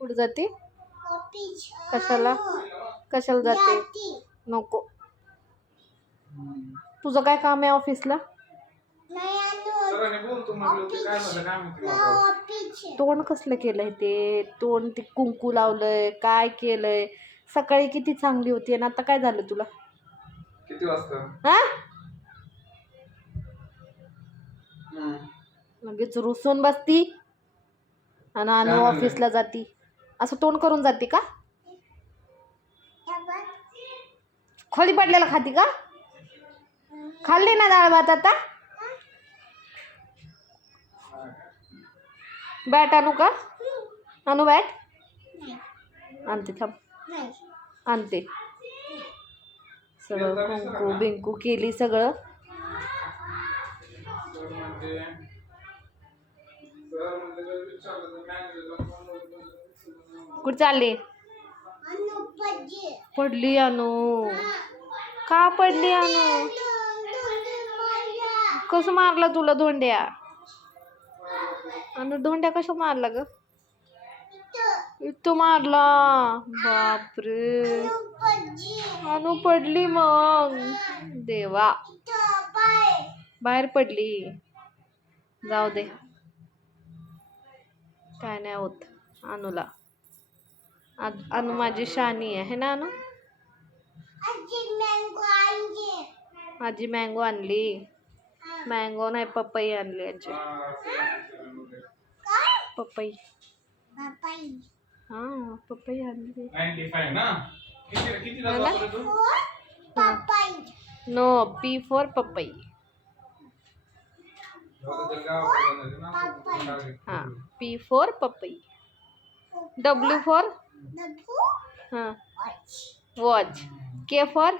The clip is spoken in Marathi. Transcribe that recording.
कुठं जाते? कशाला? कशाला जाते? नको. तुझं काय काम आहे ऑफिसला? तोंड कसलं केलंय ते? तोंड ते कुंकू लावलंय काय केलंय? सकाळी किती चांगली होती आणि आता काय झालं तुला? किती वाजता? हा. लगेच रुसून बसती आणि? ऑफिसला जाती. असं तोंड करून जाते का? खोली पडलेला खाती का? खाल्ली ना डाळ भात आता? बॅट आणू का? आणू बॅट? आणते थांब. नाही. आणते. सगळं कुंकू बिंकू केली सगळं. कुठे चालली? पडली अनु. का पडली अनु? कसं मारला तुला धोंड्या? अनु धोंड्या कसं मारला ग? इथं मारला. बापरे. अनु पडली मग. देवा. बाहेर पडली. जाऊ दे. काय नाही होत अनुला. अनु माझी शानी आहे है ना अनु आजी मँगो आणली। मँगो नाही पपई आणली आजी. पपई. हा पपई आणली. ना? P for papai. हा P for papai. W for? हां वॉच के फॉर